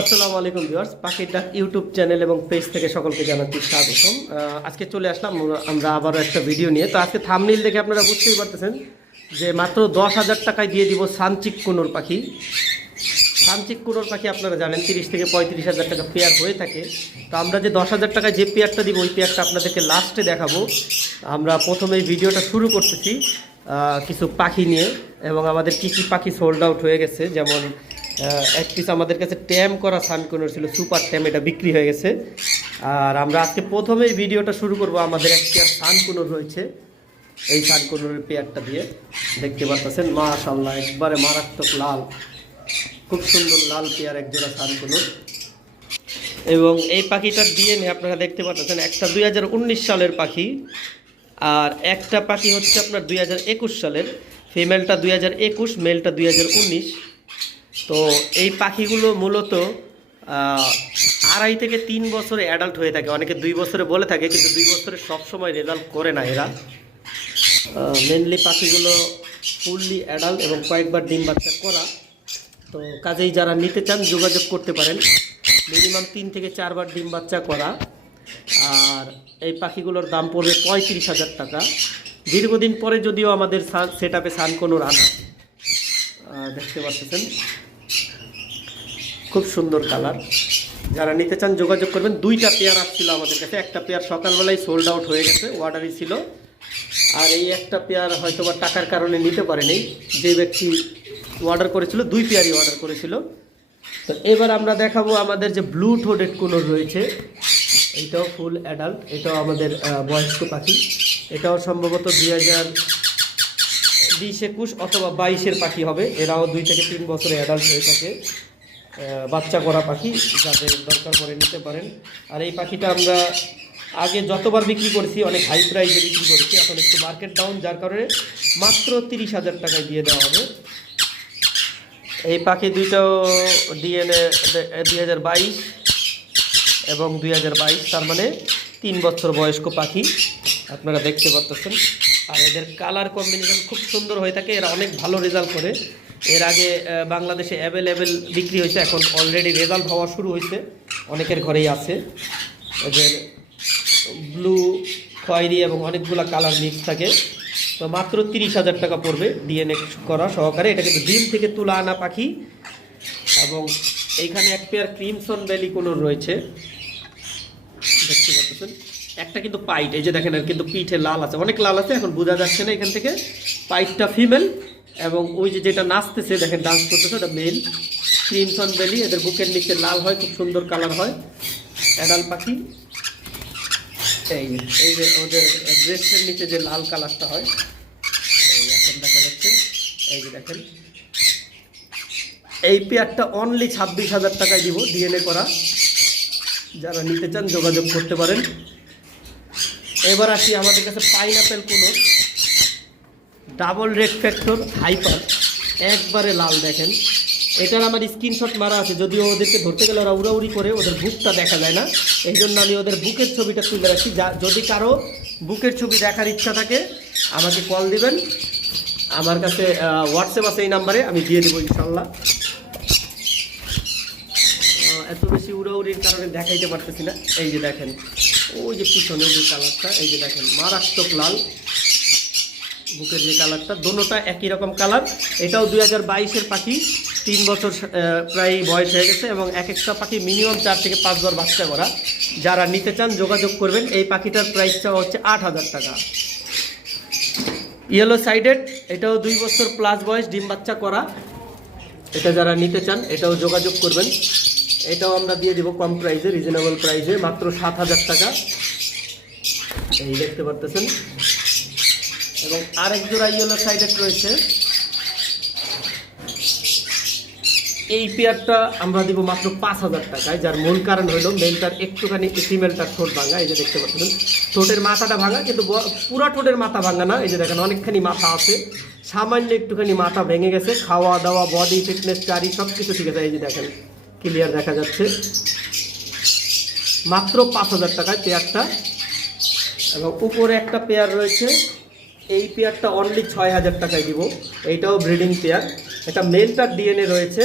আসসালামু আলাইকুম ভিউয়ার্স, পাখির ডাক ইউটিউব চ্যানেল এবং পেজ থেকে সকলকে জানাচ্ছি স্বাগতম। আজকে চলে আসলাম, আমরা- আবারও একটা ভিডিও নিয়ে। তো আজকে থামনিল দেখে আপনারা বুঝতেই পারতেছেন যে মাত্র দশ হাজার টাকায় দিয়ে দিব সানচিক কুনোর পাখি। সানচিক কুনোর পাখি আপনারা জানেন, তিরিশ থেকে পঁয়ত্রিশ হাজার টাকা পেয়ার হয়ে থাকে। তো আমরা যে দশ হাজার টাকায় যে পেয়ারটা দিব, ওই পেয়ারটা আপনাদেরকে লাস্টে দেখাবো। আমরা প্রথমে ভিডিওটা শুরু করতেছি কিছু পাখি নিয়ে এবং আমাদের কী কী পাখি সোল্ড আউট হয়ে গেছে, যেমন এক পিস আমাদের কাছে ট্যাম করা সানকুনোর ছিল সুপার ট্যাম এটা বিক্রি হয়ে গেছে। আর আমরা আজকে প্রথমেই ভিডিওটা শুরু করব, আমাদের এক পেয়ার সানকুনোর রয়েছে। এই সানকুনোর পেয়ারটা দিয়ে, দেখতে পাচ্ছেন মাশাল্লাহ একবারে মারাত্মক লাল, খুব সুন্দর লাল পেয়ার এক জোড়া সানকুনোর। এবং এই পাখিটার ডিএনএ আপনারা দেখতে পাচ্ছেন, একটা দুই হাজার উনিশ সালের পাখি, আর একটা পাখি হচ্ছে আপনার দুই হাজার একুশ সালের ফিমেলটা দুই হাজার একুশ মেলটা দুই হাজার উনিশ। তো এই পাখিগুলো মূলত আড়াই থেকে তিন বছরে অ্যাডাল্ট হয়ে থাকে। অনেকে দুই বছরে বলে থাকে কিন্তু দুই বছরে সবসময় রেজাল্ট করে না এরা। মেনলি পাখিগুলো ফুললি অ্যাডাল্ট এবং কয়েকবার ডিম বাচ্চা করা। তো কাজেই যারা নিতে চান যোগাযোগ করতে পারেন। মিনিমাম তিন থেকে চারবার ডিম বাচ্চা করা। আর এই পাখিগুলোর দাম পড়বে পঁয়ত্রিশ হাজার টাকা। দীর্ঘদিন পরে যদিও আমাদের সেট আপে সানকোনোর আনা। আহ, দেখতে পাচ্ছেন। খুব সুন্দর কালার। যারা নিতে চান যোগাযোগ করবেন, দুইটা পেয়ার আসছিল আমাদের কাছে। একটা পেয়ার সকালবেলায় সোল্ড আউট হয়ে গেছে অর্ডারই ছিল। আর এই একটা পেয়ার হয়তো বা টাকার কারণে নিতে পারেনি। যে ব্যক্তি অর্ডার করেছিল, দুই পেয়ারই অর্ডার করেছিল। তো এবার আমরা দেখাবো আমাদের যে ব্লু ঠোডেড কোনো রয়েছে। এটাও ফুল অ্যাডাল্ট এটাও আমাদের বয়স্ক পাখি। এটাও সম্ভবত দুই হাজার বিশ একুশ অথবা বাইশের পাখি হবে। এরাও দুই থেকে তিন বছরে অ্যাডাল্ট হয়ে থাকে। বাচ্চা করা পাখি যাদের দরকার পড়ে নিতে পারেন। আর এই পাখিটা আমরা আগে যতবার বিক্রি করেছি, অনেক হাই প্রাইসে বিক্রি করেছি, এখন একটু মার্কেট ডাউন যার কারণে মাত্র তিরিশ হাজার টাকায় দিয়ে দেওয়া হবে। এই পাখি দুইটাও ডিএনএ দুই হাজার বাইশ এবং দুই হাজার বাইশ, তার মানে তিন বছর বয়স্ক পাখি। আপনারা দেখতে পাচ্ছেন আর এদের কালার কম্বিনেশন খুব সুন্দর হয়ে থাকে, এরা অনেক ভালো রেজাল্ট করে। এর আগে বাংলাদেশে অ্যাভেলেবেল বিক্রি হয়েছে, এখন অলরেডি রেজাল্ট হওয়া শুরু হয়েছে, অনেকের ঘরেই আছে। এদের ব্লু খয়েরি এবং অনেকগুলা কালার মিক্স থাকে। তো মাত্র তিরিশ হাজার টাকা পড়বে ডিএনএ করা সহকারে। এটা কিন্তু ডিম থেকে তুলা আনা পাখি। এবং এইখানে এক পেয়ার ক্রিমসন ভ্যালি কোনো রয়েছে। দেখতে পাচ্ছেন? একটা কিন্তু পাইট এই যে দেখেন, কিন্তু পিঠে লাল আছে। অনেক লাল আছে, এখন বোঝা যাচ্ছে না এখান থেকে। পাইটটা ফিমেল এবং ওই যে যেটা নাচতেছে, দেখেন ডান্স করতেছে, ওটা মেল ক্রিমসন ভ্যালি এদের বুকের নিচে লাল হয়, খুব সুন্দর কালার হয়। অ্যাডাল পাখি। এই এই যে ওদের ব্রেস্টের নিচে যে লাল কালারটা হয়, এই এখন দেখা যাচ্ছে। এই যে দেখেন। এই পেয়ারটা অনলি ছাব্বিশ হাজার টাকায় দিব ডিএনএ করা। যারা নিতে চান যোগাযোগ করতে পারেন। এবার আসি আমাদের কাছে পাইনাপেল কোনো ডাবল রেড ফ্যাক্টর হাইপার, একবারে লাল দেখেন। এটার আমার স্ক্রিনশট মারা আছে, যদিও ওদেরকে ধরতে গেলে ওরা উড়াউড়ি করে, ওদের বুকটা দেখা যায় না। এই জন্য আমি ওদের বুকের ছবিটা তুলে রাখছি। যা, যদি কারও বুকের ছবি দেখার ইচ্ছা থাকে, আমাকে কল দিবেন। আমার কাছে হোয়াটসঅ্যাপ আছে এই নাম্বারে, আমি দিয়ে দেবো ইনশাল্লাহ এত বেশি উড়াউড়ির কারণে দেখাইতে পারতেছি না। এই যে দেখেন, ওই যে পিছনের যে কালারটা এই যে দেখেন, মারাত্মক লাল। বুকের যে কালারটা দোনোটা একই রকম কালার এটাও দুই হাজার বাইশের পাখি, তিন বছর প্রায় বয়স হয়ে গেছে এবং এক একটা পাখি মিনিমাম চার থেকে পাঁচবার বাচ্চা করা। যারা নিতে চান, যোগাযোগ করবেন। এই পাখিটার প্রাইসটা হচ্ছে আট হাজার টাকা। ইয়েলো সাইডেড এটাও দুই বছর প্লাস বয়স, ডিম বাচ্চা করা। এটা যারা নিতে চান, এটাও যোগাযোগ করবেন। এটাও আমরা দিয়ে দেবো কম প্রাইসে রিজনেবল প্রাইসে মাত্র সাত হাজার টাকা। এই দেখতে পারতেছেন? এবং আরেক জোড়া ইয়েলো সাইডেড রয়েছে। এই পেয়ারটা আমরা দিব মাত্র পাঁচ হাজার টাকায়, যার মূল কারণ হলো মেলটার একটুখানি ফিমেলটার ঠোঁট ভাঙা, এই যে দেখতে পাচ্ছেন। ঠোঁটের মাথাটা ভাঙা, কিন্তু পুরা ঠোঁটের মাথা ভাঙা না, এই যে দেখেন অনেকখানি মাথা আছে। সামান্য একটুখানি মাথা ভেঙে গেছে, খাওয়া দাওয়া বডি ফিটনেস চারি সব কিছু ঠিক আছে, এই যে দেখেন ক্লিয়ার দেখা যাচ্ছে। মাত্র পাঁচ হাজার টাকায় পেয়ারটা। এবং উপরে একটা পেয়ার রয়েছে এই পেয়ারটা অনলি ছয় হাজার টাকায় দিব। এইটাও ব্রিডিং পেয়ার। এটা মেলটার ডিএনএ রয়েছে।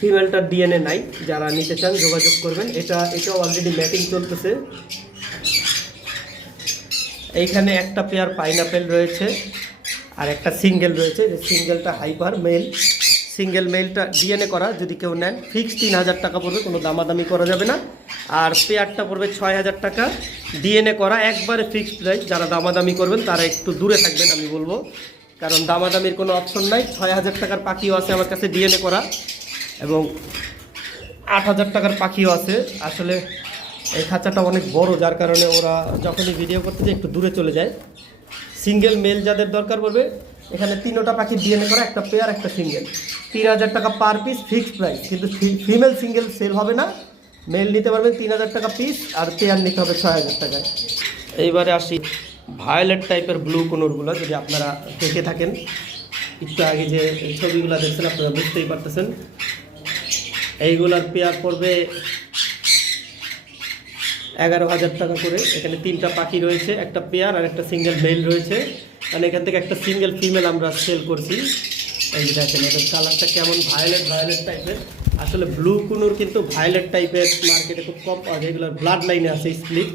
ফিমেলটার ডিএনএ নাই। যারা নিতে চান, যোগাযোগ করবেন। এটা, এটাও অলরেডি ম্যাটিং চলতেছে। এইখানে একটা পেয়ার পাইনাপেল রয়েছে আর একটা সিঙ্গেল রয়েছে। যে সিঙ্গেলটা হাইপার মেল সিঙ্গেল মেলটা ডিএনএ করা। যদি কেউ নেন ফিক্স তিন হাজার টাকা পড়বে। কোনো দামাদামি করা যাবে না। আর পেয়ারটা পড়বে ছয় হাজার টাকা। ডিএনএ করা, একবারে ফিক্সড প্রাইস যারা দামাদামি করবেন, তারা একটু দূরে থাকবেন, আমি বলব। কারণ দামাদামির কোনো অপশন নাই, ছয় হাজার টাকার পাখিও আছে আমার কাছে ডিএনএ করা, এবং আট হাজার টাকার পাখিও আছে। আসলে এই খাঁচাটা অনেক বড়, যার কারণে ওরা যখনই ভিডিও করতে যায়, একটু দূরে চলে যায়। সিঙ্গেল মেল যাদের দরকার পড়বে, এখানে তিনোটা পাখি ডিএনএ করা, একটা পেয়ার একটা সিঙ্গেল তিন হাজার টাকা পার পিস ফিক্সড প্রাইস কিন্তু ফিমেল সিঙ্গেল সেল হবে না। মেল নিতে পারবেন তিন হাজার টাকা পিস আর পেয়ার নিতে হবে ছয় হাজার টাকায়। এইবারে আসি ভায়োলেট টাইপের ব্লু কোনোরগুলো, যদি আপনারা দেখে থাকেন। একটু আগে যে ছবিগুলো দেখছেন, আপনারা বুঝতেই পারতেছেন। এইগুলার পেয়ার পড়বে এগারো হাজার টাকা করে। এখানে তিনটা পাখি রয়েছে, একটা পেয়ার আর একটা সিঙ্গেল মেল রয়েছে। মানে এখান থেকে একটা সিঙ্গেল ফিমেল আমরা সেল করছি। এই দেখেন এটার কালারটা কেমন? ভায়োলেট ভায়োলেট টাইপের আসলে ব্লু কুনুর কিন্তু ভায়োলেট টাইপের মার্কেটে খুব কম পাওয়া যায়। ব্লাড লাইনে আছে স্প্লিট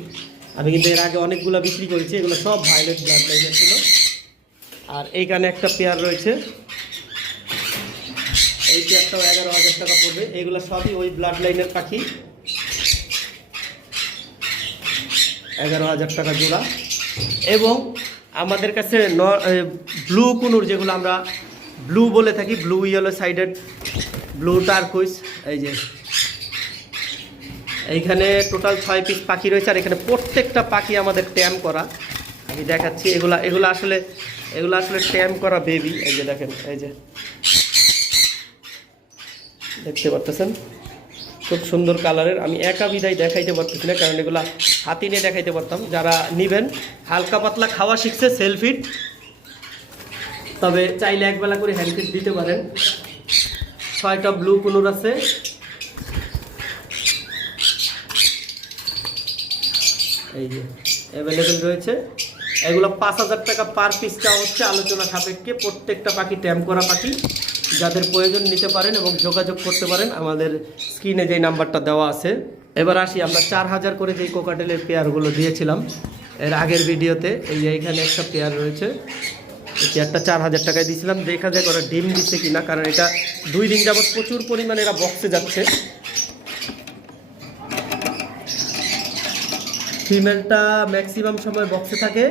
আমি কিন্তু এর আগে অনেকগুলো বিক্রি করেছি, এগুলো সব ভায়োলেট ব্লাড লাইনের ছিল। আর এইখানে একটা পেয়ার রয়েছে। এই পেয়ারটাও এগারো হাজার টাকা পড়বে। এগুলো সবই ওই ব্লাড লাইনের পাখি। এগারো হাজার টাকা জোড়া। এবং আমাদের কাছে ব্লু কুনুর যেগুলো আমরা ব্লু বলে থাকি blue yellow sided blue turquoise, এই যে। এইখানে টোটাল ছয় পিস পাখি রয়েছে, আর এখানে প্রত্যেকটা পাখি আমাদের ট্যাম করা। আমি দেখাচ্ছি, এগুলা, এগুলো আসলে এগুলো আসলে ট্যাম করা বেবি এই যে দেখেন, এই যে। দেখতে পারতেছেন? খুব সুন্দর কালারের। আমি একা বিদায় দেখাইতে পারতেছি না, কারণ এগুলা হাতি নিয়ে দেখাইতে পারতাম। যারা নিবেন, হালকা পাতলা খাওয়া শিখছে সেলফিট তবে চাইলে একবেলা করে হ্যান্ডফিট দিতে পারেন। ছয়টা ব্লু কুনুর আছে। এই যে অ্যাভেলেবেল রয়েছে। এগুলো পাঁচ হাজার টাকা পার পিসটা হচ্ছে আলোচনা সাপেক্ষে প্রত্যেকটা পাখি ট্যাম করা পাখি। যাদের প্রয়োজন নিতে পারেন এবং যোগাযোগ করতে পারেন, আমাদের স্ক্রিনে যেই নাম্বারটা দেওয়া আছে। এবার আসি, আমরা চার হাজার করে যেই কোকাটেলের পেয়ারগুলো দিয়েছিলাম, এর আগের ভিডিওতে এই যে এখানে একটা পেয়ার রয়েছে। এই পেয়ারটা চার হাজার টাকায় দিয়েছিলাম। দেখা যায় ওরা ডিম দিচ্ছে কিনা, কারণ এটা দুই দিন যাবত প্রচুর পরিমাণে এরা বক্সে যাচ্ছে। ফিমেলটা ম্যাক্সিমাম সময় বক্সে থাকে।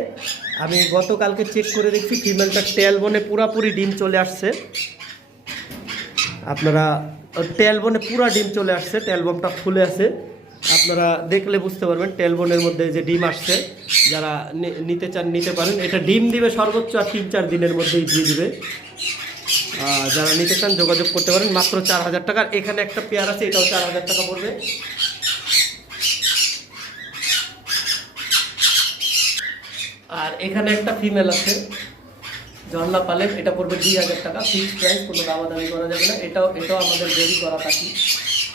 আমি গতকালকে চেক করে দেখছি, ফিমেলটা টেল বনে পুরাপুরি ডিম চলে আসছে। আপনারা টেলবনে পুরা ডিম চলে আসছে টেলবনটা ফুলে আছে। আপনারা দেখলে বুঝতে পারবেন, টেলবনের মধ্যে যে ডিম আসছে, যারা নিতে চান, নিতে পারেন। এটা ডিম দিবে সর্বোচ্চ আর তিন চার দিনের মধ্যেই দিয়ে দিবে। যারা নিতে চান, যোগাযোগ করতে পারেন, মাত্র চার হাজার টাকার এখানে একটা পেয়ার আছে, এটাও চার হাজার টাকা পড়বে। আর এখানে একটা ফিমেল আছে ঝর্ণা পালেন এটা পড়বে দুই হাজার টাকা। ফিক্সড প্রাইস কোনো দামাদামি করা যাবে না। এটাও এটাও আমাদের দেরি করা পাখি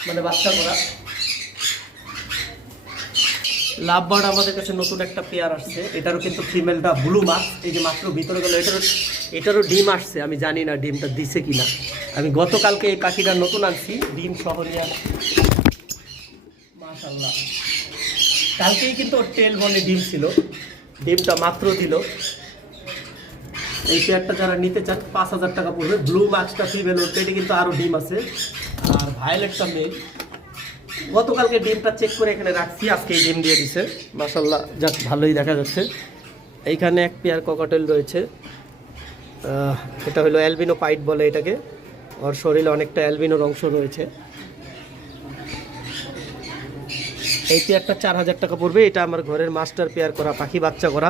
মানে বাচ্চা করা। লাভ বার্ড আমাদের কাছে নতুন একটা পেয়ার আসছে। এটারও কিন্তু ফিমেলটা ব্লু মাছ এই যে মাত্র ভিতরে গেল, এটারও এটারও ডিম আসছে। আমি জানি না ডিমটা দিছে কিনা। আমি গতকালকে এই পাখিটা নতুন আনছি। ডিম সহ নিয়ে মাশাল্লাহ কালকেই কিন্তু ওর টেল বনে ডিম ছিল। ডিমটা মাত্র দিল। এই পেয়ারটা যারা নিতে চান, পাঁচ হাজার টাকা পড়বে। ব্লু মার্কসটা ফিমেল ওর পেটে কিন্তু আরও ডিম আছে। আর ভায়োলেটটা মেল গতকালকে ডিমটা চেক করে এখানে রাখছি, আজকে এই ডিম দিয়ে দিছে। মাসাল্লাহ যাক, ভালোই দেখা যাচ্ছে। এইখানে এক পেয়ার ককাটেল রয়েছে। এটা হলো অ্যালবিনো পাইট বলে এটাকে। ওর শরীরে অনেকটা অ্যালবিনোর অংশ রয়েছে। এই পেয়ারটা চার হাজার টাকা পড়বে। এটা আমার ঘরের মাস্টার পেয়ার করা, পাখি বাচ্চা করা।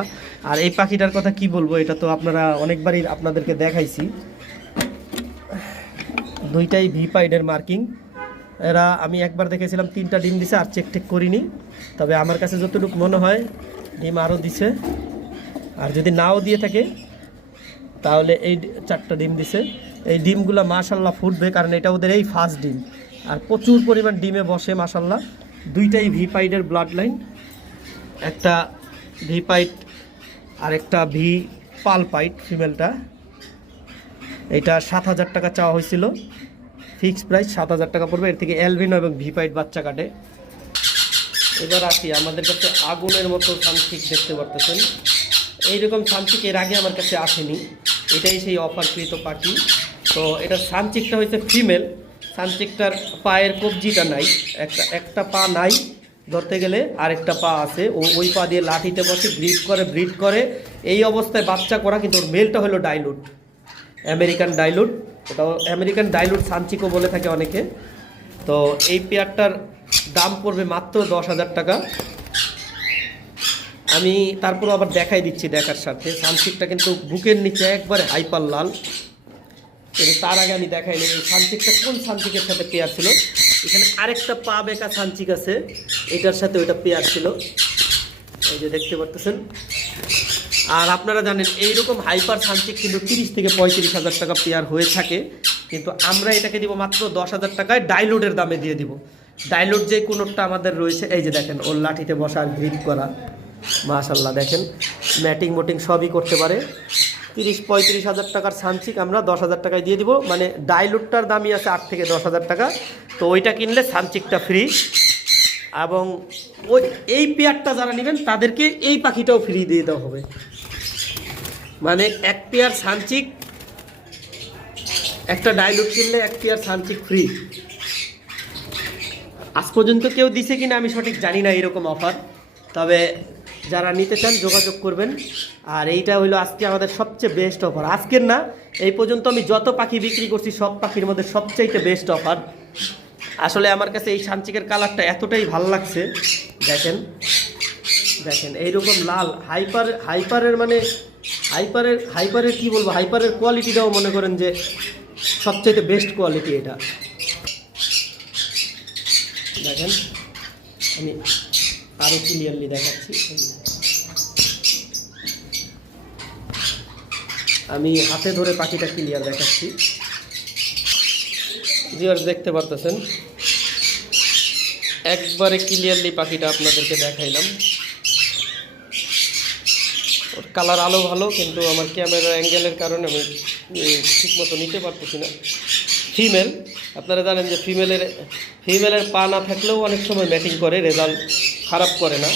আর এই পাখিটার কথা কি বলব, এটা তো আপনারা অনেকবারই আপনাদেরকে দেখাইছি। দুইটাই ভি পাইডের মার্কিং এরা, আমি একবার দেখেছিলাম, তিনটা ডিম দিছে আর চেক টেক করিনি। তবে আমার কাছে যতটুকু মনে হয়, ডিম আরও দিছে। আর যদি নাও দিয়ে থাকে, তাহলে এই চারটা ডিম দিছে। এই ডিমগুলো মাশাল্লাহ ফুটবে, কারণ এটা ওদের এই ফার্স্ট ডিম। আর প্রচুর পরিমাণ ডিমে বসে, মাশাল্লাহ। দুইটাই ভি পাইডের ব্লাড লাইন একটা ভি পাইট আর একটা ভি পাল পাইট ফিমেলটা এটা সাত হাজার টাকা চাওয়া হয়েছিল। ফিক্স প্রাইস সাত হাজার টাকা পড়বে। এর থেকে অ্যালভিনো এবং ভিপাইট বাচ্চা কাটে। এবার আসি, আমাদের কাছে আগুনের মতো সানচিক দেখতে পারতেছেন। এইরকম সানফিক এর আগে আমার কাছে আসেনি। এটাই সেই অফারকৃত পাখি। তো এটা সানচিকটা হচ্ছে ফিমেল সানচিকটার পায়ের কবজিটা নাই। একটা একটা পা নাই ধরতে গেলে, আরেকটা পা আছে। ও ওই পা দিয়ে লাঠিতে বসে ব্রিড করে ব্রিড করে। এই অবস্থায় বাচ্চা করা কিন্তু ওর মেলটা হলো ডাইলুট আমেরিকান ডাইলুট ওটাও আমেরিকান ডাইলুট সানচিকও বলে থাকে অনেকে। তো এই পেয়ারটার দাম পড়বে মাত্র দশ হাজার টাকা। আমি তারপর আবার দেখাই দিচ্ছি দেখার সাথে। সানসিকটা কিন্তু বুকের নিচে একবারে হাইপার লাল। কিন্তু তার আগে আমি দেখাই এই সানচিকটা কোন সানচিকের সাথে পেয়ার ছিল। এখানে আরেকটা পা বেকা সানচিক আছে। এটার সাথে ওইটা পেয়ার ছিল। এই যে দেখতে পারতেছেন। আর আপনারা জানেন, এইরকম হাইপার সানচিক কিন্তু তিরিশ থেকে পঁয়ত্রিশ হাজার টাকা পেয়ার হয়ে থাকে। কিন্তু আমরা এটাকে দিব মাত্র দশ হাজার টাকায় ডাইলুডের দামে দিয়ে দিব। ডাইলুড যে কোনোটা আমাদের রয়েছে, এই যে দেখেন, ওর লাঠিতে বসা গ্রিপ করা। মাশাল্লাহ দেখেন ম্যাটিং মোটিং সবই করতে পারে। তিরিশ, পঁয়ত্রিশ হাজার টাকার সানচিক আমরা দশ হাজার টাকায় দিয়ে দিব। মানে ডাইলুটটার দামই আছে আট থেকে দশ হাজার টাকা। তো ওইটা কিনলে সানচিকটা ফ্রি এবং ওই এই পেয়ারটা যারা নেবেন, তাদেরকে এই পাখিটাও ফ্রি দিয়ে দেওয়া হবে। মানে এক পেয়ার সানচিক, একটা ডাইলুট কিনলে এক পেয়ার সানচিক ফ্রি আজ পর্যন্ত কেউ দিছে কিনা আমি সঠিক জানি না এরকম অফার তবে যারা নিতে চান, যোগাযোগ করবেন। আর এইটা হলো আজকে আমাদের সবচেয়ে বেস্ট অফার আজকের না, এই পর্যন্ত আমি যত পাখি বিক্রি করছি, সব পাখির মধ্যে সবচাইতে বেস্ট অফার আসলে আমার কাছে এই সানচিকের কালারটা এতটাই ভালো লাগছে। দেখেন দেখেন, এইরকম লাল হাইপার হাইপারের মানে হাইপারের হাইপারের কি বলব? হাইপারের কোয়ালিটিটাও মনে করেন যে সবচাইতে বেস্ট কোয়ালিটি এটা। দেখেন, আমি আরও ক্লিয়ারলি দেখাচ্ছি। আমি হাতে ধরে পাখিটা ক্লিয়ার দেখাচ্ছি। ভিউয়ার্স দেখতে পারতেছেন? একবারে ক্লিয়ারলি পাখিটা আপনাদেরকে দেখাইলাম। কালার আলো ভালো, কিন্তু আমার ক্যামেরা অ্যাঙ্গেলের কারণে আমি ঠিক মতো নিতে পারতেছি না। ফিমেল, আপনারা জানেন যে ফিমেলের ফিমেলের পা না থাকলেও অনেক সময় ম্যাটিং করে, রেজাল্ট খারাপ করে না।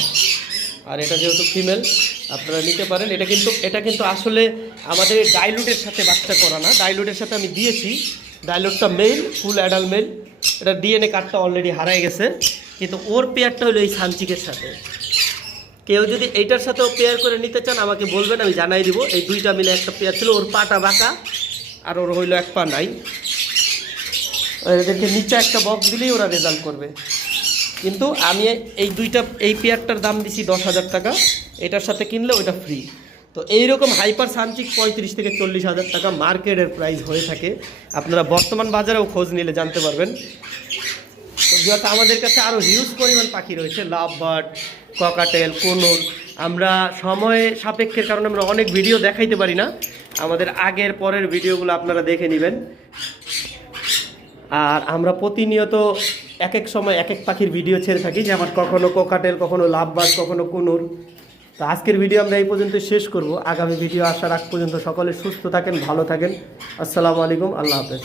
আর এটা যেহেতু ফিমেল, আপনারা নিতে পারেন। এটা কিন্তু এটা কিন্তু আসলে আমাদের ডাইলুটের সাথে বাচ্চা করা না। ডাইলুটের সাথে আমি দিয়েছি। ডাইলুটটা মেল, ফুল অ্যাডাল মেল। এটা ডিএনএ কার্ডটা অলরেডি হারাই গেছে। কিন্তু ওর পেয়ারটা হলো এই সানচিকের সাথে। কেউ যদি এইটার সাথেও পেয়ার করে নিতে চান, আমাকে বলবেন, আমি জানাই দিব। এই দুইটা মিলে একটা পেয়ার ছিল, ওর পাটা বাঁকা আর ওর হইল এক পা নাই। এদেরকে নিচে একটা বক্স দিলেই ওরা রেজাল্ট করবে। কিন্তু আমি এই দুইটা, এই পেয়ারটার দাম দিছি দশ হাজার টাকা, এটার সাথে কিনলে ওটা ফ্রি তো এইরকম হাইপার সানচিক পঁয়ত্রিশ থেকে চল্লিশ হাজার টাকা মার্কেটের প্রাইস হয়ে থাকে। আপনারা বর্তমান বাজারেও খোঁজ নিলে জানতে পারবেন। তো আমাদের কাছে আরও হিউজ পরিমাণ পাখি রয়েছে লাভ বার্ড ককাটেল কোনুর আমরা সময় সাপেক্ষের কারণে আমরা অনেক ভিডিও দেখাইতে পারি না। আমাদের আগের পরের ভিডিওগুলো আপনারা দেখে নেবেন। আর আমরা প্রতিনিয়ত এক এক সময় এক এক পাখির ভিডিও ছেড়ে থাকি যেমন কখনো কোকাটেল কখনো লাভবাজ কখনো কুনুর তো আজকের ভিডিও আমরা এই পর্যন্ত শেষ করব। আগামী ভিডিও আসার আগ পর্যন্ত সকলে সুস্থ থাকেন, ভালো থাকেন। আসসালামু আলাইকুম, আল্লাহ হাফেজ।